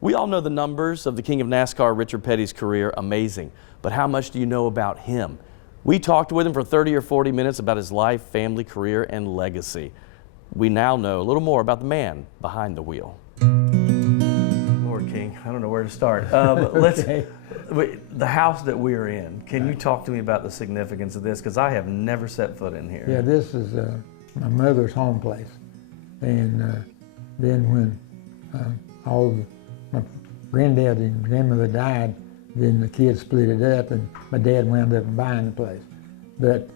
We all know the numbers of the King of NASCAR, Richard Petty's career, amazing. But how much do you know about him? We talked with him for 30 or 40 minutes about his life, family, career, and legacy. We now know a little more about the man behind the wheel. Lord King, I don't know where to start. The house that we are in, can you talk to me about the significance of this? Because I have never set foot in here. Yeah, this is my mother's home place. And then when my granddad and grandmother died, then the kids split it up and my dad wound up buying the place. But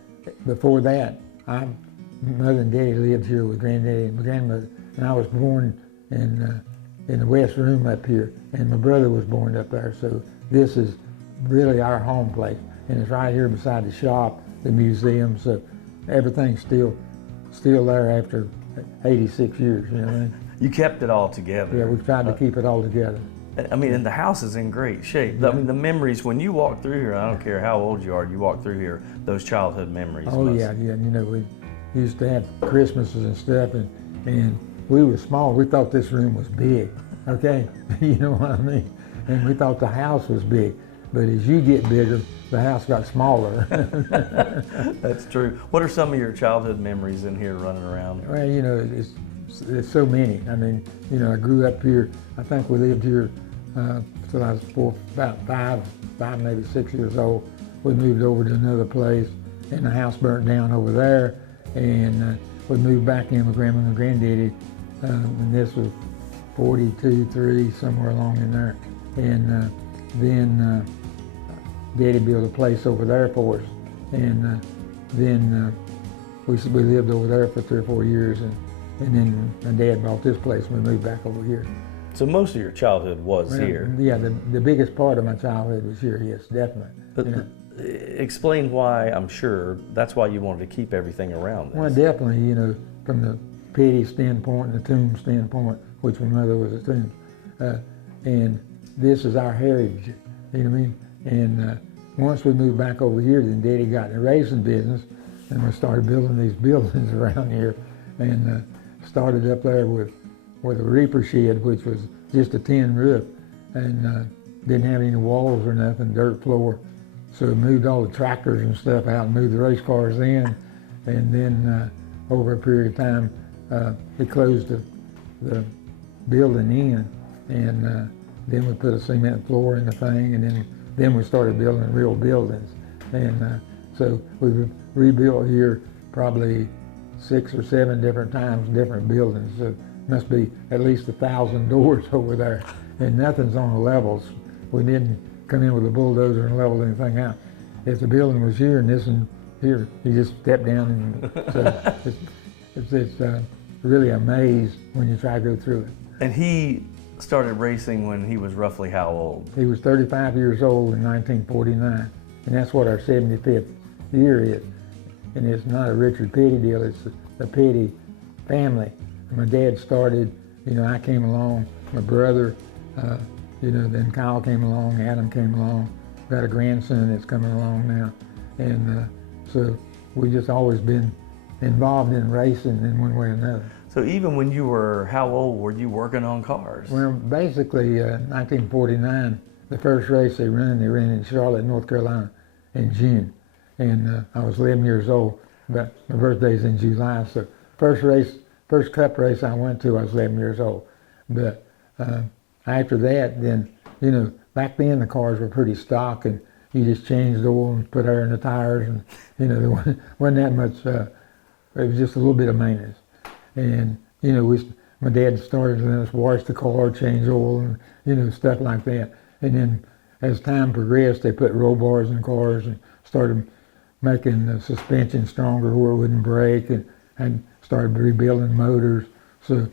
before that, mother and daddy lived here with granddaddy and my grandmother, and I was born in the west room up here, and my brother was born up there. So this is really our home place, and it's right here beside the shop, the museum. So everything's still there after 86 years. You know what I mean? You kept it all together. Yeah, we've tried to keep it all together. I mean, and the house is in great shape. Yeah. I mean, the memories, when you walk through here, I don't care how old you are, you walk through here, those childhood memories. Oh, yeah. You know, we used to have Christmases and stuff, and we were small. We thought this room was big, okay? You know what I mean? And we thought the house was big. But as you get bigger, the house got smaller. That's true. What are some of your childhood memories in here running around? Well, you know, it's so many. I mean, you know, I grew up here. I think we lived here till I was about five, maybe 6 years old. We moved over to another place, and the house burnt down over there. And we moved back in with Grandma and Granddaddy, and this was 42, 3, somewhere along in there. And then Daddy built a place over there for us, and then we lived over there for 3 or 4 years, and then my dad bought this place and we moved back over here. So most of your childhood was here? Yeah, the biggest part of my childhood was here, yes, definitely. But you know? Explain why, I'm sure, that's why you wanted to keep everything around this. Well, definitely, you know, from the Petty standpoint and the tomb standpoint, which my mother was a tomb, and this is our heritage, you know what I mean? And once we moved back over here, then Daddy got in the racing business, and we started building these buildings around here, and started up there with a reaper shed, which was just a tin roof, and didn't have any walls or nothing, dirt floor. So we moved all the tractors and stuff out and moved the race cars in, and then over a period of time, we closed the building in, and then we put a cement floor in the thing, and then we started building real buildings. And so we rebuilt here probably 6 or 7 different times, different buildings. So must be at least 1,000 doors over there, and nothing's on the levels. We didn't come in with a bulldozer and level anything out. If the building was here and this and here, you just step down, and so it's really a maze when you try to go through it. And he started racing when he was roughly how old? He was 35 years old in 1949, and that's what our 75th year is. And it's not a Richard Petty deal, it's the Petty family. My dad started, you know, I came along, my brother, you know, then Kyle came along, Adam came along, got a grandson that's coming along now. And so we just always been involved in racing in one way or another. So even when you were, how old were you working on cars? Well, basically 1949, the first race they ran in Charlotte, North Carolina in June. And I was 11 years old, but my birthday's in July. So first cup race I went to, I was 11 years old. But after that, then, you know, back then the cars were pretty stock, and you just changed oil and put air in the tires, and, you know, there wasn't that much, it was just a little bit of maintenance. And, you know, my dad started to let us wash the car, change oil, and, you know, stuff like that. And then as time progressed, they put roll bars in cars and started making the suspension stronger where it wouldn't break, and started rebuilding motors. So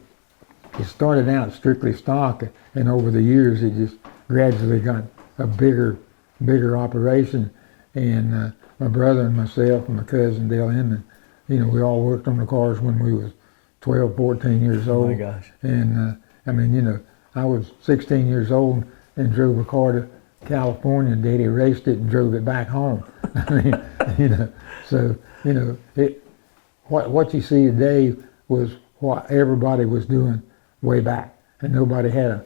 it started out strictly stock, and over the years it just gradually got a bigger operation. And my brother and myself and my cousin Dale Inman, you know, we all worked on the cars when we was 12, 14 years old. Oh my gosh. And I mean, you know, I was 16 years old and drove a car to California, and Daddy raced it and drove it back home. I mean, you know, so, you know, what you see today was what everybody was doing way back, and nobody had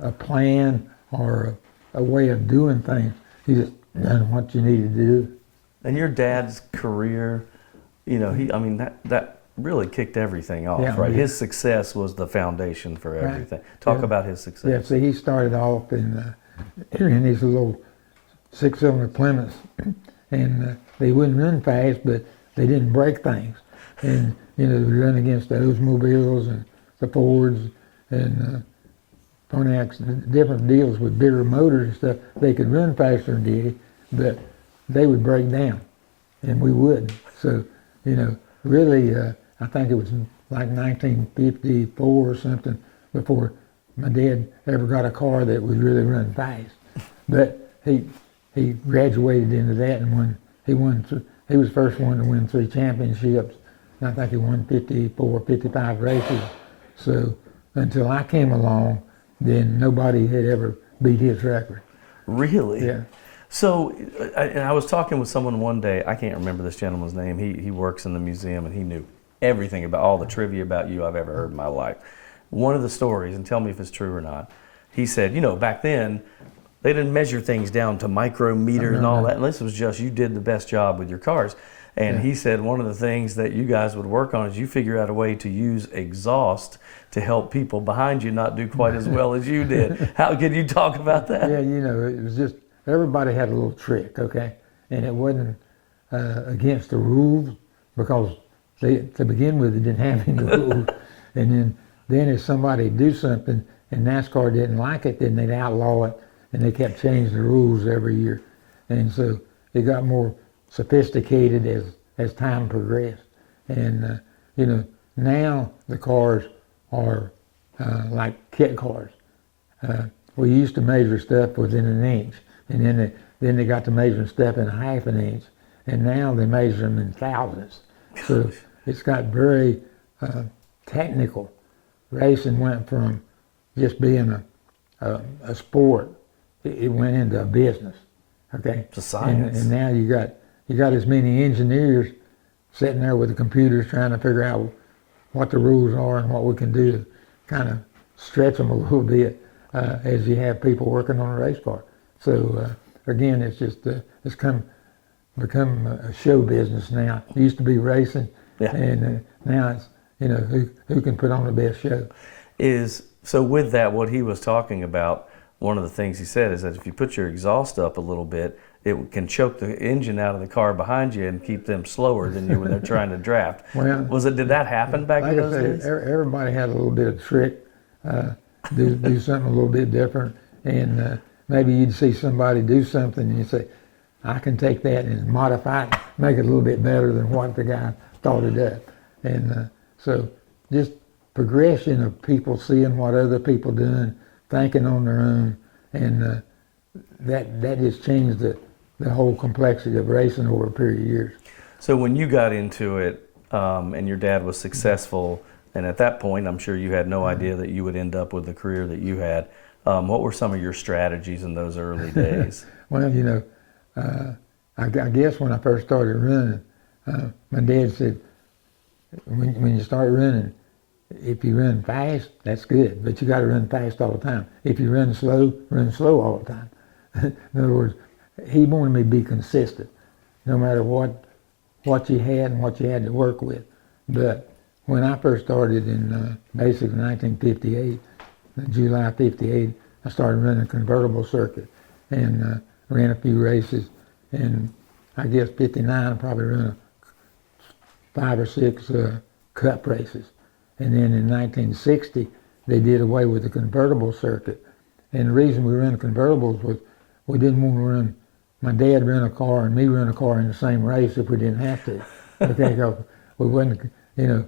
a plan or a way of doing things. He just done what you need to do. And your dad's career, you know, that really kicked everything off, Yeah, right? yeah. His success was the foundation for Right. everything. Talk Yeah. about his Yeah, success. see, he started off in these little 6-cylinder Plymouths, and they wouldn't run fast, but they didn't break things. And, you know, they would run against the Oldsmobiles and the Fords and Pontiacs, different deals with bigger motors and stuff. They could run faster than Diddy, but they would break down, and we wouldn't. So, you know, really, I think it was like 1954 or something before my dad ever got a car that would really run fast. But he graduated into that and he was the first one to win 3 championships. And I think he won 54, 55 races. So until I came along, then nobody had ever beat his record. Really? Yeah. So, and I was talking with someone one day, I can't remember this gentleman's name. He works in the museum and he knew everything about all the trivia about you I've ever heard in my life. One of the stories, and tell me if it's true or not, he said, you know, back then, they didn't measure things down to micrometers and all that. And this was just, you did the best job with your cars. And he said one of the things that you guys would work on is you figure out a way to use exhaust to help people behind you not do quite as well as you did. How can you talk about that? Yeah, you know, it was just, everybody had a little trick, okay? And it wasn't against the rules because to begin with, they didn't have any rules. And then if somebody do something and NASCAR didn't like it, then they'd outlaw it, and they kept changing the rules every year. And so it got more sophisticated as time progressed. And, you know, now the cars are like kit cars. We used to measure stuff within an inch, and then they got to measuring stuff in 1/2 an inch, and now they measure them in thousandths. So it's got very technical. Racing went from just being a sport, it went into a business. Okay, It's a science. And now you got as many engineers sitting there with the computers trying to figure out what the rules are and what we can do to kind of stretch them a little bit as you have people working on a race car. So again, it's just it's become a show business now. It used to be racing, and now it's, you know, who can put on the best show. So with that, what he was talking about, one of the things he said is that if you put your exhaust up a little bit, it can choke the engine out of the car behind you and keep them slower than you when they're trying to draft. Well, Did that happen back like in I those say, days? everybody had a little bit of trick, do something a little bit different, and maybe you'd see somebody do something and you'd say, I can take that and modify it, make it a little bit better than what the guy thought it up. And so just progression of people seeing what other people doing, thinking on their own, and that just changed the whole complexity of racing over a period of years. So when you got into it and your dad was successful, and at that point I'm sure you had no idea that you would end up with the career that you had, what were some of your strategies in those early days? Well, you know, I guess when I first started running, my dad said, when you start running, if you run fast, that's good, but you got to run fast all the time. If you run slow all the time. In other words, he wanted me to be consistent, no matter what you had and what you had to work with. But when I first started in basically 1958, July 58, I started running a convertible circuit and ran a few races. And I guess 59, I probably ran 5 or 6 cup races. And then in 1960, they did away with the convertible circuit. And the reason we ran convertibles was we didn't want to run, my dad ran a car and me run a car in the same race if we didn't have to. Okay, 'cause we wasn't, you know,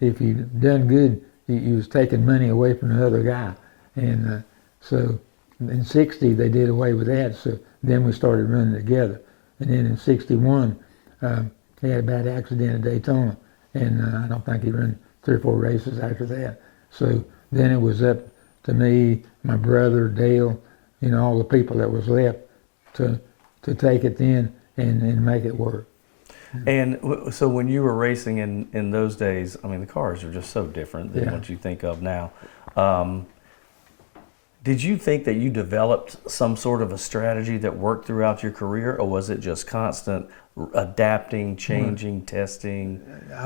if you done good, you was taking money away from the other guy. And so in 60, they did away with that. So then we started running together. And then in 61, he had a bad accident at Daytona. And I don't think he ran 3 or 4 races after that. So then it was up to me, my brother, Dale, you know, all the people that was left to take it then and make it work. And so when you were racing in those days, I mean, the cars are just so different than what you think of now. Did you think that you developed some sort of a strategy that worked throughout your career, or was it just constant adapting, changing, testing?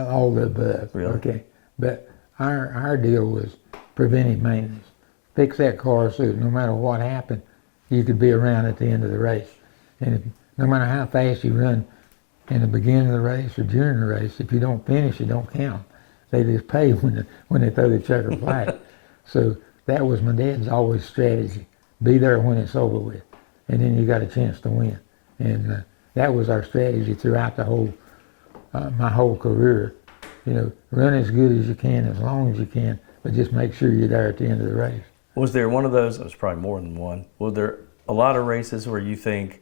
All the above. Really? Okay. But our deal was preventive maintenance. Fix that car so that no matter what happened, you could be around at the end of the race. And if, no matter how fast you run in the beginning of the race or during the race, if you don't finish, you don't count. They just pay when they throw the checker flag. So that was my dad's always strategy. Be there when it's over with, and then you got a chance to win. And that was our strategy throughout the whole, my whole career. You know, run as good as you can, as long as you can, but just make sure you're there at the end of the race. Was there one of those, it was probably more than one, was there a lot of races where you think,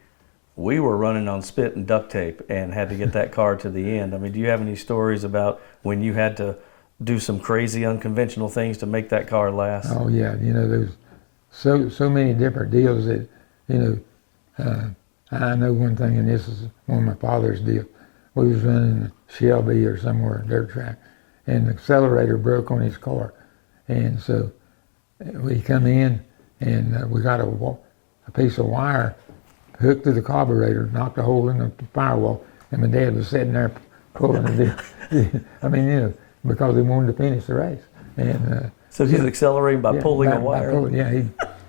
we were running on spit and duct tape and had to get that car to the end? I mean, do you have any stories about when you had to do some crazy unconventional things to make that car last? Oh yeah, you know, there's so many different deals that, you know, I know one thing, and this is one of my father's deals. We was running a Shelby or somewhere, a dirt track, and the accelerator broke on his car. And so we come in, and we got a piece of wire hooked to the carburetor, knocked a hole in the firewall, and my dad was sitting there pulling it. I mean, you know, because he wanted to finish the race. And so he's accelerating by pulling a wire? Yeah, he'd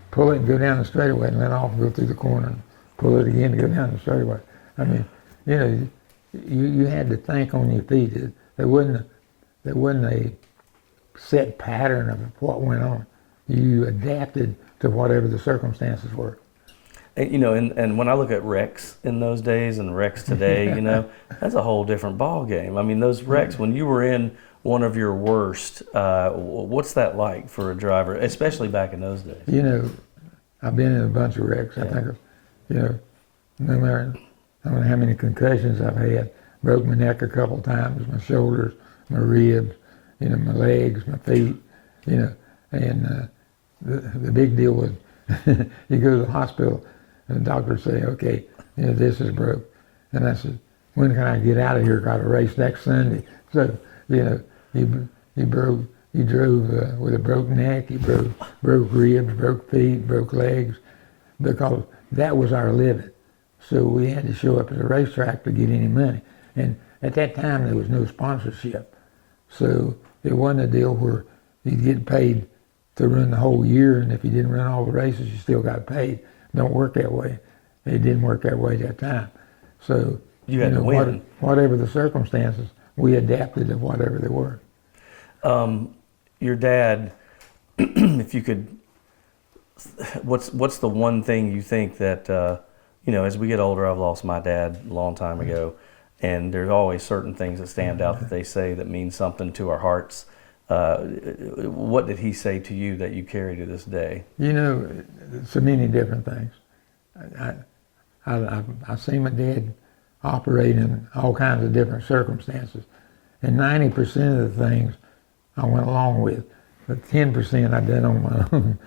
pull it and go down the straightaway and let off and go through the corner and pull it again and go down the straightaway. I mean, you know, you had to think on your feet. There wasn't a set pattern of what went on. You adapted to whatever the circumstances were. And, you know, and when I look at wrecks in those days and wrecks today, you know, that's a whole different ball game. I mean, those wrecks, when you were in one of your worst, what's that like for a driver, especially back in those days? You know, I've been in a bunch of wrecks. I think, you know, no matter, I don't know how many concussions I've had. Broke my neck a couple times, my shoulders, my ribs, you know, my legs, my feet, you know. And the big deal was you go to the hospital and the doctor say, okay, you know, this is broke. And I said, when can I get out of here? Got a race next Sunday. So, you know, you drove with a broken neck, you broke ribs, broke feet, broke legs, because that was our living. So we had to show up at a racetrack to get any money. And at that time, there was no sponsorship. So it wasn't a deal where you'd get paid to run the whole year, and if you didn't run all the races, you still got paid. Don't work that way. It didn't work that way at that time. So, you had to win. Whatever the circumstances, we adapted to whatever they were. Your dad, if you could, what's the one thing you think that, you know, as we get older, I've lost my dad a long time ago, and there's always certain things that stand out that they say that mean something to our hearts. What did he say to you that you carry to this day? You know, so many different things. I've seen my dad operate in all kinds of different circumstances, and 90% of the things I went along with, but 10% I did on my own.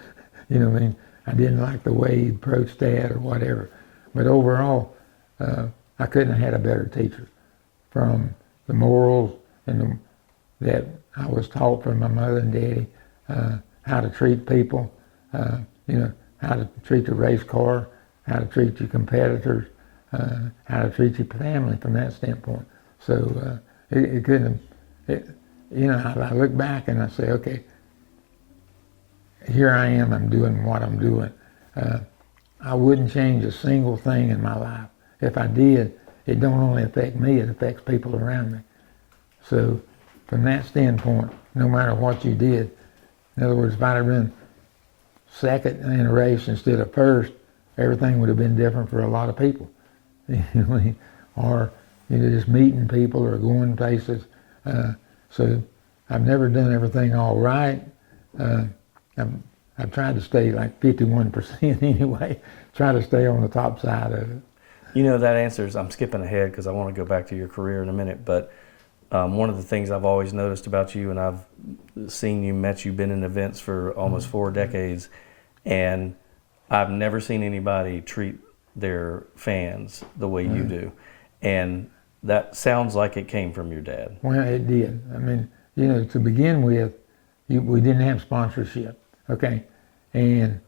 You know what I mean? I didn't like the way he approached that or whatever. But overall, I couldn't have had a better teacher, from the morals and that I was taught from my mother and daddy, how to treat people, you know, how to treat the race car, how to treat your competitors, how to treat your family from that standpoint. So it couldn't have, you know, I look back and I say, okay, here I am, I'm doing what I'm doing. I wouldn't change a single thing in my life. If I did, it don't only affect me, it affects people around me. So from that standpoint, no matter what you did, in other words, if I'd have been second in a race instead of first, everything would have been different for a lot of people. You know what I mean? Or, you know, just meeting people or going places. So I've never done everything all right. I've tried to stay like 51% anyway, try to stay on the top side of it. You know, that answers, I'm skipping ahead because I want to go back to your career in a minute, but one of the things I've always noticed about you, and I've seen you, met you, been in events for almost 4 decades, and I've never seen anybody treat their fans the way you do. And that sounds like it came from your dad. Well, it did. I mean, you know, to begin with, we didn't have sponsorship, okay? And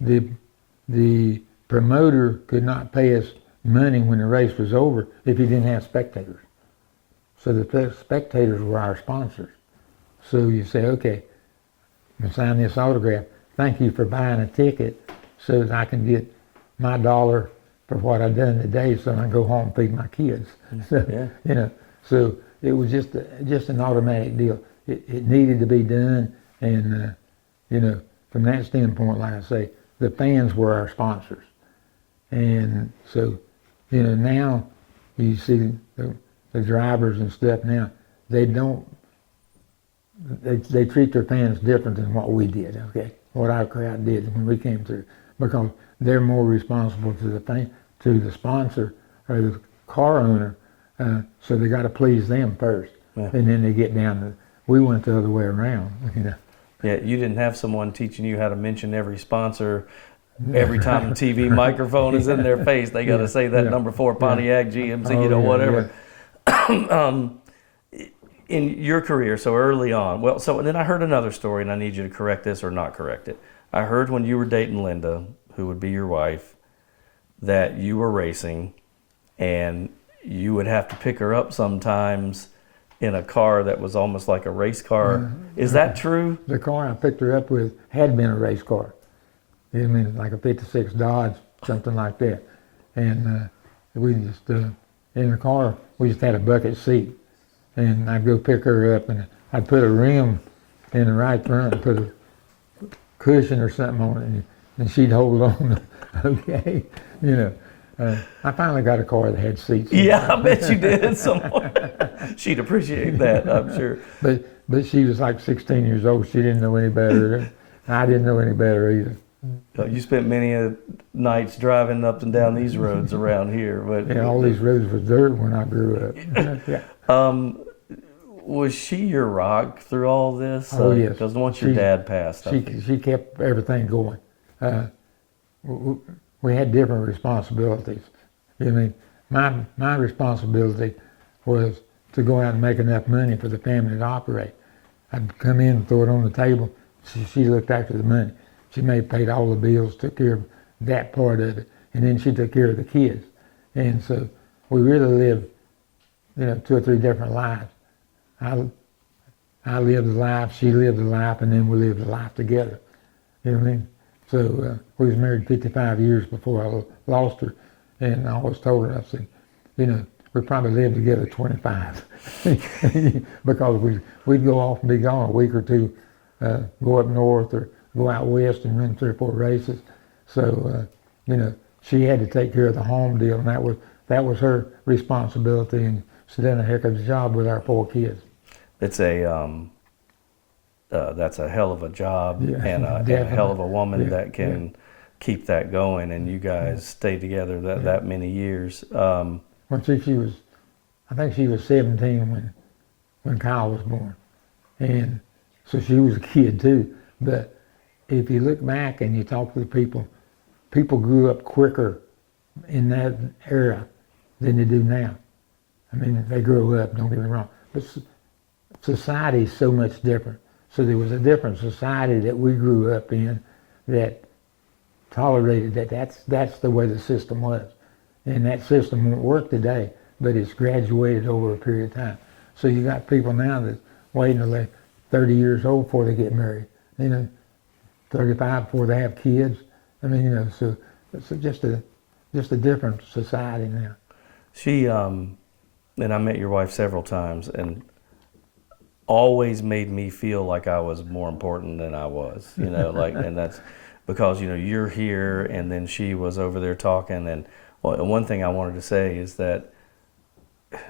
the promoter could not pay us money when the race was over if he didn't have spectators. So the spectators were our sponsors. So you say, okay, I'm gonna sign this autograph. Thank you for buying a ticket so that I can get my dollar for what I've done today so I can go home and feed my kids. So, Yeah. you know, so it was just an automatic deal. It needed to be done, and you know, from that standpoint, like I say, the fans were our sponsors. And so, you know, now you see the drivers and stuff now, they treat their fans different than what we did, okay? What our crowd did when we came through, because they're more responsible to the sponsor or the car owner, so they got to please them first, and then they get down to. We went the other way around, you know. Yeah, you didn't have someone teaching you how to mention every sponsor. Every time the TV microphone is in their face, they got to say that number 4 Pontiac GMC, you know, whatever. In your career, so early on, well, so then I heard another story, and I need you to correct this or not correct it. I heard when you were dating Linda, who would be your wife, that you were racing, and you would have to pick her up sometimes in a car that was almost like a race car. Is that true? The car I picked her up with had been a race car. I mean, like a 56 Dodge, something like that. And we just, in the car, we just had a bucket seat. And I'd go pick her up, and I'd put a rim in the right front and put a cushion or something on it, and she'd hold on. Okay, you know. I finally got a car that had seats. Yeah, I bet you did somewhere. She'd appreciate that, I'm sure. But she was like 16 years old. She didn't know any better. I didn't know any better either. You spent many nights driving up and down these roads around here. But yeah, all these roads was dirt when I grew up. Yeah. Was she your rock through all this? Oh, yes. Because once your dad passed, she kept everything going. We had different responsibilities. I mean, my responsibility was to go out and make enough money for the family to operate. I'd come in and throw it on the table. She looked after the money. She paid all the bills, took care of that part of it, and then she took care of the kids. And so we really lived, you know, 2 or 3 different lives. I lived a life, she lived a life, and then we lived a life together. You know what I mean? So we was married 55 years before I lost her, and I always told her, I said, you know, we probably lived together 25 because we'd go off and be gone a week or two, go up north or go out west and run 3 or 4 races. So you know, she had to take care of the home deal, and that was her responsibility, and she done a heck of a job with our 4 kids. It's that's a hell of a job, Yeah, and a hell of a woman that can keep that going, and you guys stayed together that many years. Well, she was, I think she was 17 when Kyle was born, and so she was a kid too. But if you look back and you talk to the people grew up quicker in that era than they do now. I mean, they grew up, don't get me wrong, but society is so much different. So there was a different society that we grew up in that tolerated that's the way the system was. And that system won't work today, but it's graduated over a period of time. So you got people now that wait until they're 30 years old before they get married, you know, 35 before they have kids. I mean, you know, so it's just a different society now. She, and I met your wife several times, and always made me feel like I was more important than I was, you know, like, and that's because, you know, you're here and then she was over there talking. And one thing I wanted to say is that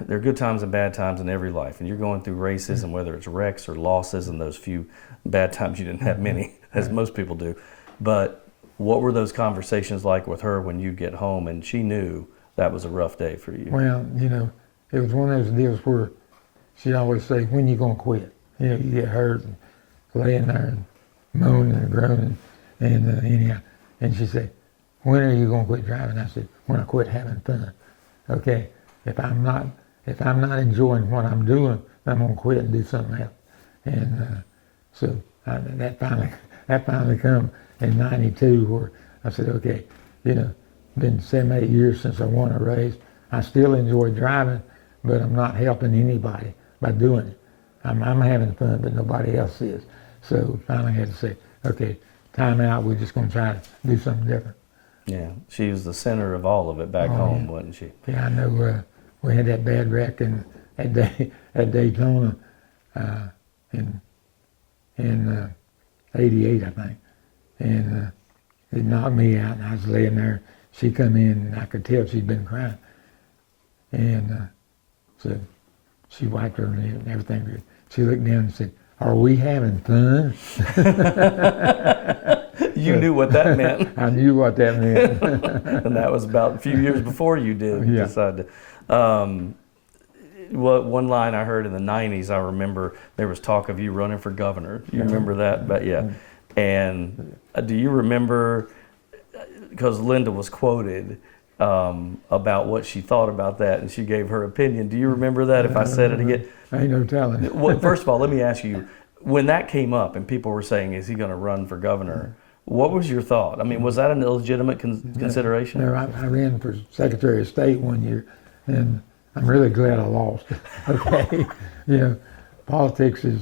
there are good times and bad times in every life, and you're going through races, and whether it's wrecks or losses, and those few bad times, you didn't have many, as most people do. But what were those conversations like with her when you get home and she knew that was a rough day for you? Well, you know, it was one of those deals where she'd always say, when you gonna quit? You know, you get hurt and laying there and moaning and groaning, and anyhow, and she said, when are you gonna quit driving? I said, when I quit having fun. Okay, if I'm not enjoying what I'm doing, I'm gonna quit and do something else. And so that finally come. in '92 where I said, okay, been 7, 8 years since I won a race. I still enjoy driving, but I'm not helping anybody by doing it. I'm having fun, but nobody else is. So finally I had to say, okay, time out. We're just going to try to do something different. Yeah, she was the center of all of it back home, wasn't she? Yeah, I know. We had that bad wreck at Daytona in '88, I think, and it knocked me out. And I was laying there. She come in, and I could tell she'd been crying, and so she wiped her and everything. She looked down and said, "Are we having fun?" You knew what that meant. I knew what that meant. And that was about a few years before you did decide to. One line I heard in the '90s, I remember there was talk of you running for governor. You remember that? But yeah. And do you remember, because Linda was quoted about what she thought about that, and she gave her opinion. Do you remember that if I said it again? Ain't no telling. Well, first of all, let me ask you, when that came up and people were saying, is he going to run for governor? What was your thought? I mean, was that an illegitimate consideration? No, I ran for Secretary of State one year, and I'm really glad I lost. Okay, politics is,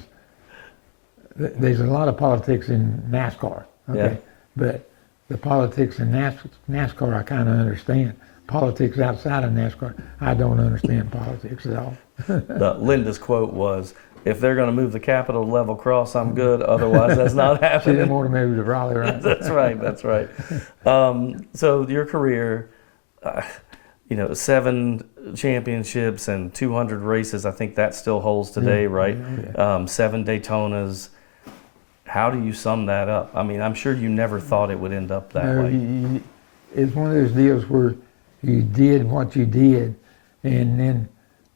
there's a lot of politics in NASCAR. Okay, but the politics in NASCAR I kind of understand. Politics outside of NASCAR, I don't understand politics at all. Linda's quote was, "If they're going to move the Capitol to level cross, I'm good. Otherwise, that's not happening." She didn't want to move to Raleigh, right? That's right. That's right. So your career, 7 championships and 200 races. I think that still holds today, right? Yeah. 7 Daytonas. How do you sum that up? I mean, I'm sure you never thought it would end up that way. It's one of those deals where you did what you did, and then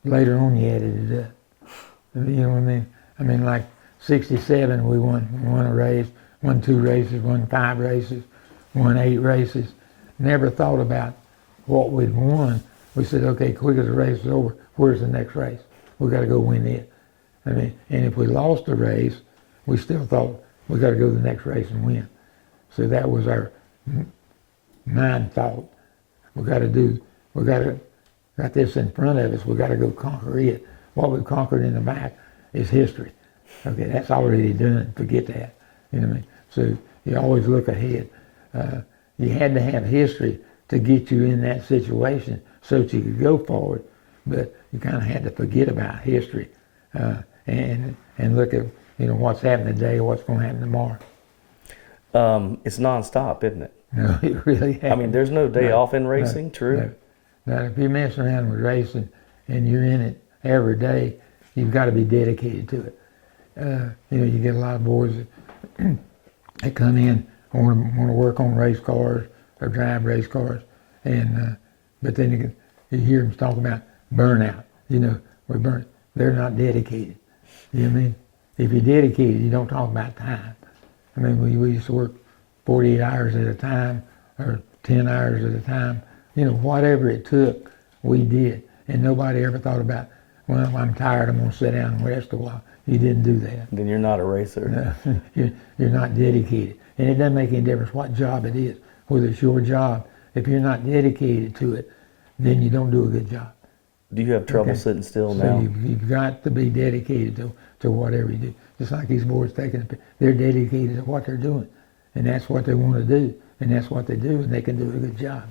later on you added it up. You know what I mean? I mean, like '67, we won a race, won 2 races, won 5 races, won 8 races. Never thought about what we'd won. We said, okay, quick as the race is over, where's the next race? We got to go win it. I mean, and if we lost a race, we still thought we got to go to the next race and win. So that was our mind thought. Got this in front of us, we got to go conquer it. What we've conquered in the back is history. Okay, that's already done. Forget that. You know what I mean? So you always look ahead. You had to have history to get you in that situation so that you could go forward, but you kind of had to forget about history and look at what's happening today, what's going to happen tomorrow. It's nonstop, isn't it? No, it really happens. I mean, there's no day off in racing, true? No. Now, if you mess around with racing and you're in it every day, you've got to be dedicated to it. You get a lot of boys that come in want to work on race cars or drive race cars, and but then you hear them talk about burnout. We burn. They're not dedicated. You know what I mean? If you're dedicated, you don't talk about time. I mean, we used to work 48 hours at a time or 10 hours at a time. Whatever it took, we did. And nobody ever thought about, well, I'm tired, I'm going to sit down and rest a while. You didn't do that. Then you're not a racer. No, you're not dedicated. And it doesn't make any difference what job it is, whether it's your job. If you're not dedicated to it, then you don't do a good job. Do you have trouble sitting still now? So you've got to be dedicated to whatever you do. Just like these boys they're dedicated to what they're doing. And that's what they want to do. And that's what they do, and they can do a good job.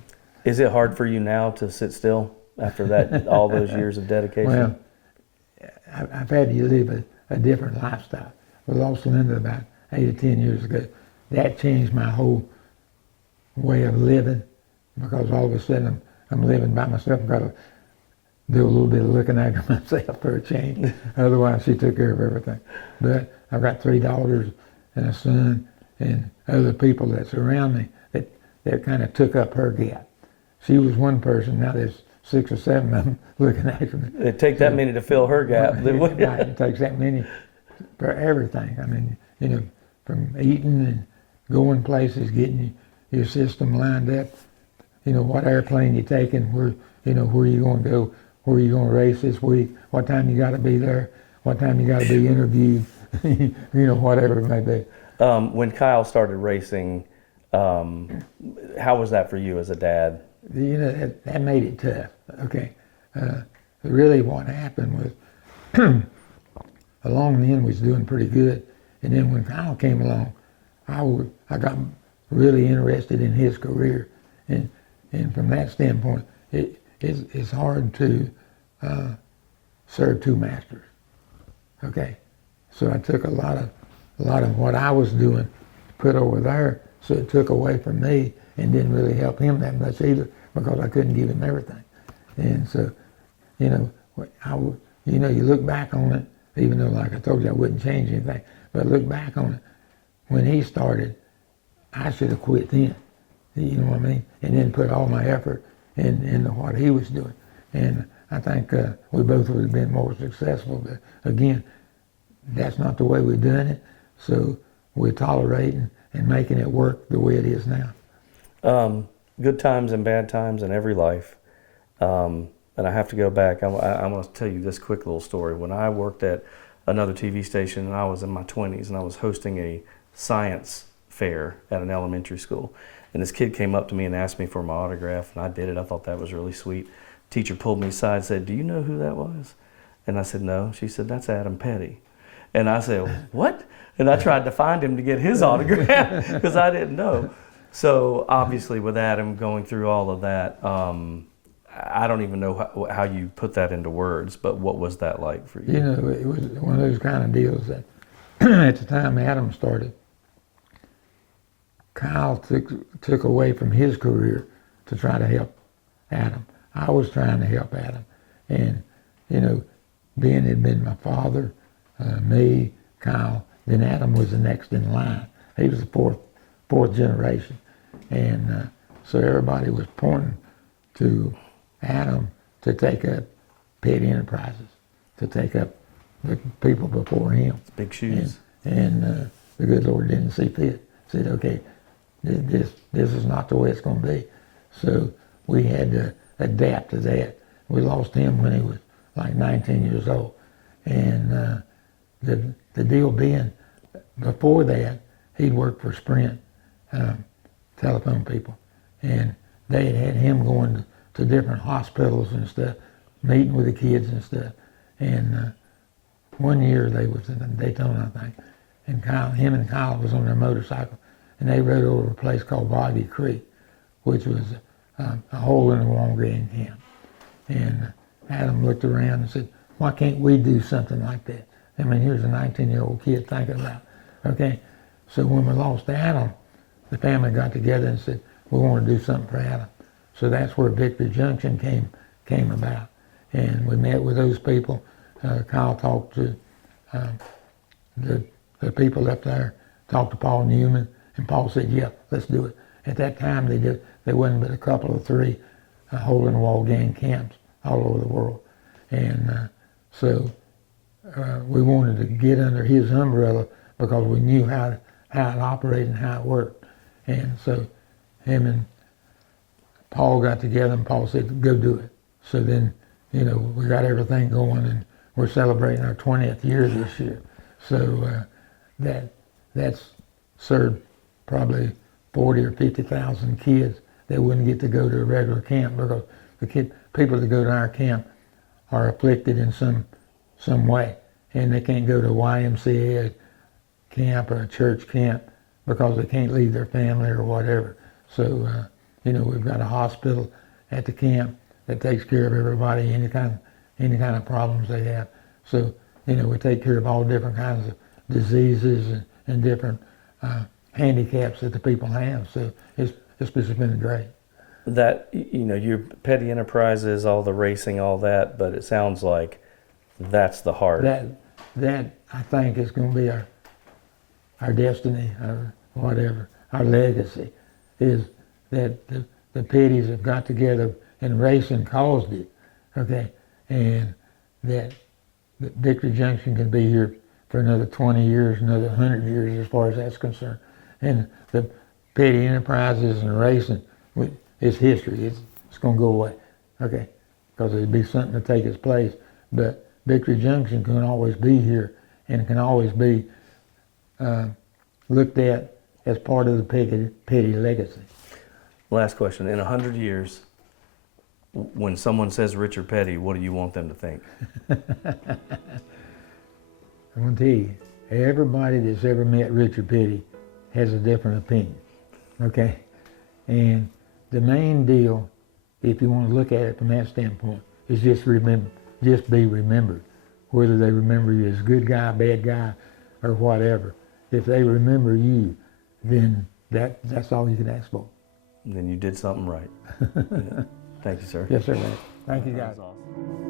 Is it hard for you now to sit still after that, all those years of dedication? Well, I've had to live a different lifestyle. I lost Linda about 8 or 10 years ago. That changed my whole way of living, because all of a sudden I'm living by myself. I've got to do a little bit of looking after myself for a change. Otherwise, she took care of everything. But I've got 3 daughters and a son and other people that surround me that kind of took up her gap. She was one person, now there's 6 or 7 of them looking after me. It takes that many to fill her gap. Right, it takes that many for everything. I mean, from eating and going places, getting your system lined up, what airplane you're taking, where you going to go, where you going to race this week, what time you got to be there, what time you got to be interviewed, whatever it may be. When Kyle started racing, How was that for you as a dad? You know, that made it tough. Okay, really what happened was along then was doing pretty good, and then when Kyle came along, I got really interested in his career, and from that standpoint, it's hard to serve two masters. Okay, so I took a lot of what I was doing, put over there, so it took away from me and didn't really help him that much either because I couldn't give him everything. And so, you know, you look back on it, even though, like I told you, I wouldn't change anything, but look back on it. When he started, I should have quit then, you know what I mean, and then put all my effort into what he was doing. And I think we both would have been more successful, but again, that's not the way we've done it, so we're tolerating and making it work the way it is now. Good times and bad times in every life. And I have to go back. I want to tell you this quick little story. When I worked at another TV station and I was in my 20s and I was hosting a science fair at an elementary school, and this kid came up to me and asked me for my autograph, and I did it. I thought that was really sweet. Teacher pulled me aside and said, "Do you know who that was?" And I said, "No." She said, "That's Adam Petty." And I said, "What?" And I tried to find him to get his autograph because I didn't know. So obviously with Adam going through all of that, I don't even know how you put that into words, but what was that like for you? You know, it was one of those kind of deals that at the time Adam started, Kyle took away from his career to try to help Adam. I was trying to help Adam. And, you know, Ben had been my father, me, Kyle, then Adam was the next in line. He was the fourth generation. And so everybody was pointing to Adam to take up Petty Enterprises, to take up the people before him. Big shoes. And the good Lord didn't see fit. Said, okay, this is not the way it's going to be. So we had to adapt to that. We lost him when he was like 19 years old. And the deal being, before that, he'd worked for Sprint telephone people. And they had him going to different hospitals and stuff, meeting with the kids and stuff. And one year they was in Daytona, I think, and him and Kyle was on their motorcycle, and they rode over a place called Boggy Creek, which was a hole-in-the-wall gang camp. And Adam looked around and said, "Why can't we do something like that?" I mean, here's a 19-year-old kid thinking about it. Okay, so when we lost Adam, the family got together and said, "We want to do something for Adam." So that's where Victory Junction came about. And we met with those people. Kyle talked to the people up there, talked to Paul Newman, and Paul said, "Yeah, let's do it." At that time, there wasn't but a couple of three hole-in-the-wall gang camps all over the world. And so we wanted to get under his umbrella because we knew how it operated and how it worked. And so him and Paul got together, and Paul said, "Go do it." So then, you know, we got everything going, and we're celebrating our 20th year this year. So that's served probably 40 or 50,000 kids that wouldn't get to go to a regular camp because people that go to our camp are afflicted in some way, and they can't go to a YMCA camp or a church camp because they can't leave their family or whatever. So, you know, we've got a hospital at the camp that takes care of everybody, any kind of problems they have. So, you know, we take care of all different kinds of diseases and different handicaps that the people have. So it's just been great. That, you know, your Petty Enterprises, all the racing, all that, but it sounds like that's the heart. That I think is going to be our destiny or whatever, our legacy, is that the Petties have got together and racing caused it, okay, and that Victory Junction can be here for another 20 years, another 100 years as far as that's concerned. And the Petty Enterprises and racing, it's history. It's going to go away, okay, because it'd be something to take its place. But Victory Junction can always be here and can always be looked at as part of the Petty legacy. Last question. In 100 years, when someone says Richard Petty, what do you want them to think? I'm going to tell you, everybody that's ever met Richard Petty has a different opinion, okay? And the main deal, if you want to look at it from that standpoint, is just be remembered. Whether they remember you as a good guy, bad guy, or whatever. If they remember you, then that's all you can ask for. Then you did something right. Yeah. Thank you, sir. Yes, sir. Thank you, guys. That was awesome.